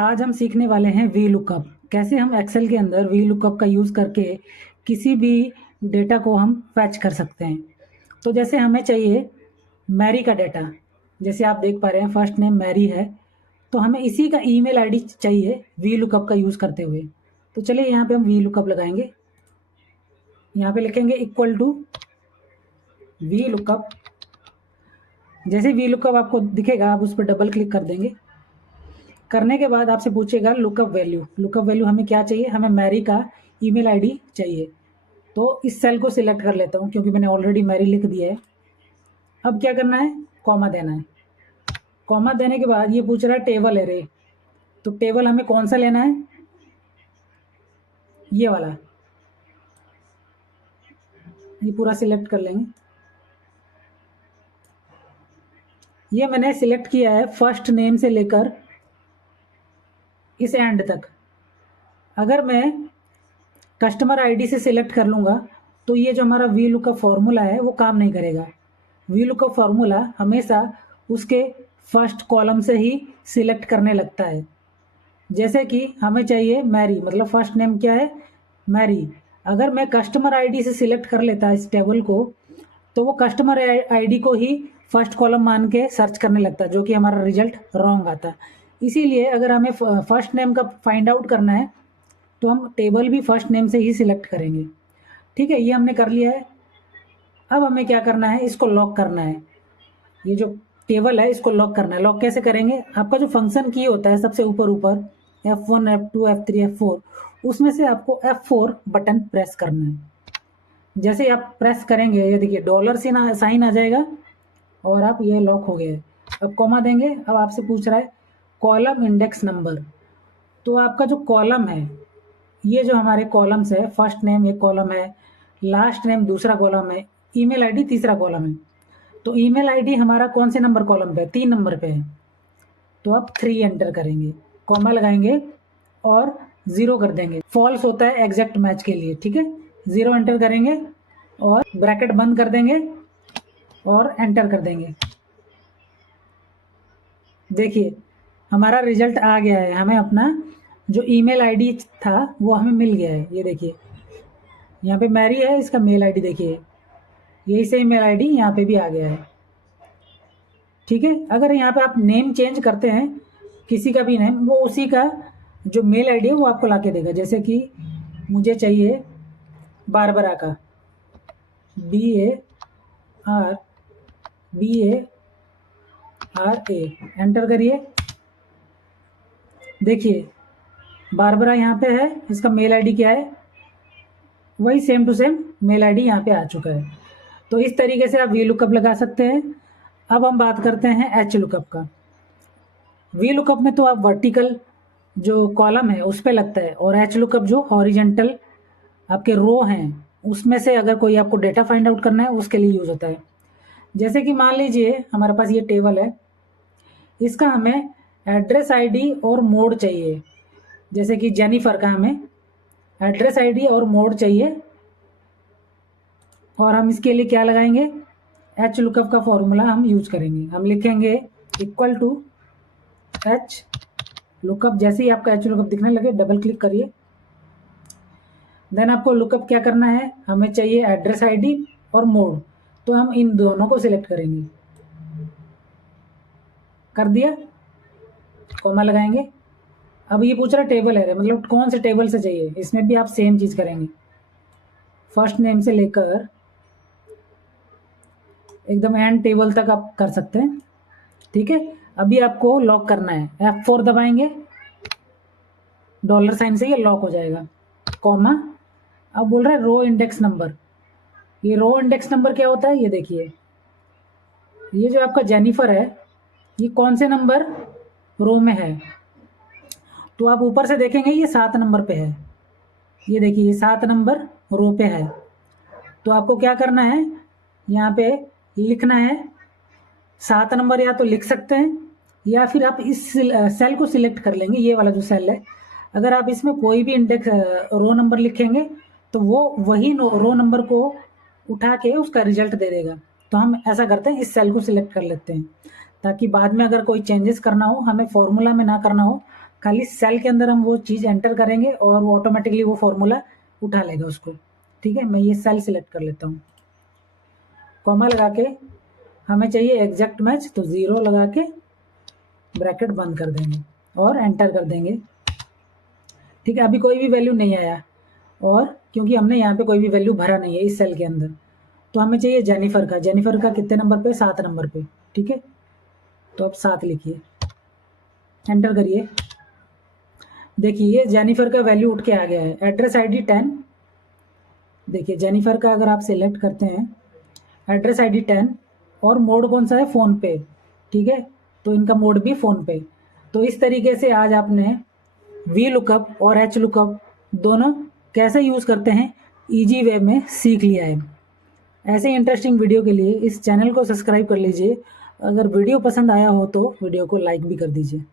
आज हम सीखने वाले हैं वी लुकअप। कैसे हम एक्सेल के अंदर वी लुकअप का यूज़ करके किसी भी डेटा को हम फैच कर सकते हैं। तो जैसे हमें चाहिए मैरी का डेटा, जैसे आप देख पा रहे हैं फर्स्ट नेम मैरी है, तो हमें इसी का ईमेल आईडी चाहिए वी लुकअप का यूज़ करते हुए। तो चलिए यहाँ पे हम वी लुकअप लगाएंगे। यहाँ पे लिखेंगे इक्वल टू वी लुकअप। जैसे वी लुकअप आपको दिखेगा आप उस पर डबल क्लिक कर देंगे। करने के बाद आपसे पूछेगा लुकअप वैल्यू। लुकअप वैल्यू हमें क्या चाहिए? हमें मैरी का ईमेल आईडी चाहिए। तो इस सेल को सिलेक्ट कर लेता हूँ क्योंकि मैंने ऑलरेडी मैरी लिख दिया है। अब क्या करना है? कॉमा देना है। कॉमा देने के बाद ये पूछ रहा है टेबल एरे। तो टेबल हमें कौन सा लेना है? ये वाला। ये पूरा सिलेक्ट कर लेंगे। ये मैंने सिलेक्ट किया है फर्स्ट नेम से लेकर इस एंड तक। अगर मैं कस्टमर आईडी से सिलेक्ट कर लूँगा तो ये जो हमारा वी लुकअप फॉर्मूला है वो काम नहीं करेगा। वी लुकअप फॉर्मूला हमेशा उसके फर्स्ट कॉलम से ही सिलेक्ट करने लगता है। जैसे कि हमें चाहिए मैरी, मतलब फर्स्ट नेम क्या है? मैरी। अगर मैं कस्टमर आईडी से सिलेक्ट कर लेता इस टेबल को तो वो कस्टमर आईडी को ही फर्स्ट कॉलम मान के सर्च करने लगता, जो कि हमारा रिजल्ट रॉन्ग आता। इसीलिए अगर हमें फर्स्ट नेम का फाइंड आउट करना है तो हम टेबल भी फर्स्ट नेम से ही सिलेक्ट करेंगे। ठीक है, ये हमने कर लिया है। अब हमें क्या करना है? इसको लॉक करना है। ये जो टेबल है इसको लॉक करना है। लॉक कैसे करेंगे? आपका जो फंक्शन की होता है सबसे ऊपर F1 F2 F3 F4, उसमें से आपको F4 बटन प्रेस करना है। जैसे आप प्रेस करेंगे ये देखिए डॉलर साइन आ जाएगा और आप ये लॉक हो गए। अब कॉमा देंगे। अब आपसे पूछ रहा है कॉलम इंडेक्स नंबर। तो आपका जो कॉलम है, ये जो हमारे कॉलम्स है, फर्स्ट नेम एक कॉलम है, लास्ट नेम दूसरा कॉलम है, ईमेल आईडी तीसरा कॉलम है। तो ईमेल आईडी हमारा कौन से नंबर कॉलम पे है? 3 नंबर पे है। तो आप 3 एंटर करेंगे, कॉमा लगाएंगे और 0 कर देंगे। फॉल्स होता है एग्जैक्ट मैच के लिए। ठीक है, 0 एंटर करेंगे और ब्रैकेट बंद कर देंगे और एंटर कर देंगे। देखिए हमारा रिजल्ट आ गया है। हमें अपना जो ईमेल आईडी था वो हमें मिल गया है। ये देखिए यहाँ पे मैरी है, इसका मेल आईडी देखिए, यही से ईमेल आईडी यहाँ पे भी आ गया है। ठीक है, अगर यहाँ पे आप नेम चेंज करते हैं किसी का भी नेम, वो उसी का जो मेल आईडी है वो आपको ला के देगा। जैसे कि मुझे चाहिए बारबरा का, BARBARA, एंटर करिए। देखिए बारबरा यहाँ पे है, इसका मेल आईडी क्या है? वही same to same mail ID यहाँ पे आ चुका है। तो इस तरीके से आप वी लुकअप लगा सकते हैं। अब हम बात करते हैं एच लुकअप का। वी लुकअप में तो आप वर्टिकल जो कॉलम है उस पे लगता है, और एच लुकअप जो हॉरिजेंटल आपके रो हैं उसमें से अगर कोई आपको डेटा फाइंड आउट करना है उसके लिए यूज़ होता है। जैसे कि मान लीजिए हमारे पास ये टेबल है, इसका हमें एड्रेस आईडी और मोड चाहिए। जैसे कि जेनिफर का हमें एड्रेस आईडी और मोड चाहिए, और हम इसके लिए क्या लगाएंगे? एच लुकअप का फॉर्मूला हम यूज करेंगे। हम लिखेंगे इक्वल टू एच लुकअप। जैसे ही आपका एच लुकअप दिखने लगे डबल क्लिक करिए। देन आपको लुकअप क्या करना है? हमें चाहिए एड्रेस आईडी और मोड, तो हम इन दोनों को सिलेक्ट करेंगे। कर दिया, कॉमा लगाएंगे। अब ये पूछ रहा है टेबल है, मतलब कौन से टेबल से चाहिए। इसमें भी आप सेम चीज़ करेंगे, फर्स्ट नेम से लेकर एकदम एंड टेबल तक आप कर सकते हैं। ठीक है, अभी आपको लॉक करना है। F4 दबाएंगे, डॉलर साइन से ये लॉक हो जाएगा, कॉमा। अब बोल रहा है रो इंडेक्स नंबर। ये रो इंडेक्स नंबर क्या होता है? ये देखिए, ये जो आपका जेनिफर है ये कौन से नंबर रो में है? तो आप ऊपर से देखेंगे ये 7 नंबर पे है। ये देखिए ये 7 नंबर रो पे है। तो आपको क्या करना है? यहाँ पे लिखना है 7 नंबर, या तो लिख सकते हैं या फिर आप इस सेल को सिलेक्ट कर लेंगे, ये वाला जो सेल है। अगर आप इसमें कोई भी इंडेक्स रो नंबर लिखेंगे तो वो वही रो नंबर को उठा के उसका रिजल्ट दे देगा। तो हम ऐसा करते हैं, इस सेल को सिलेक्ट कर लेते हैं ताकि बाद में अगर कोई चेंजेस करना हो, हमें फॉर्मूला में ना करना हो, खाली सेल के अंदर हम वो चीज़ एंटर करेंगे और वो ऑटोमेटिकली वो फॉर्मूला उठा लेगा उसको। ठीक है, मैं ये सेल सिलेक्ट कर लेता हूँ, कॉमा लगा के हमें चाहिए एग्जैक्ट मैच, तो 0 लगा के ब्रैकेट बंद कर देंगे और एंटर कर देंगे। ठीक है, अभी कोई भी वैल्यू नहीं आया, और क्योंकि हमने यहाँ पे कोई भी वैल्यू भरा नहीं है इस सेल के अंदर, तो हमें चाहिए जेनिफर का। जेनिफर का कितने नंबर पे? 7 नंबर पे। ठीक है, तो अब 7 लिखिए, एंटर करिए। देखिए जेनिफर का वैल्यू उठ के आ गया है। एड्रेस आईडी 10, देखिए जेनिफर का अगर आप सिलेक्ट करते हैं, एड्रेस आईडी 10, और मोड कौन सा है? फ़ोन पे। ठीक है, तो इनका मोड भी फ़ोन पे। तो इस तरीके से आज आपने वी लुकअप और एच लुकअप दोनों कैसे यूज़ करते हैं ईजी वे में सीख लिया है। ऐसे इंटरेस्टिंग वीडियो के लिए इस चैनल को सब्सक्राइब कर लीजिए। अगर वीडियो पसंद आया हो तो वीडियो को लाइक भी कर दीजिए।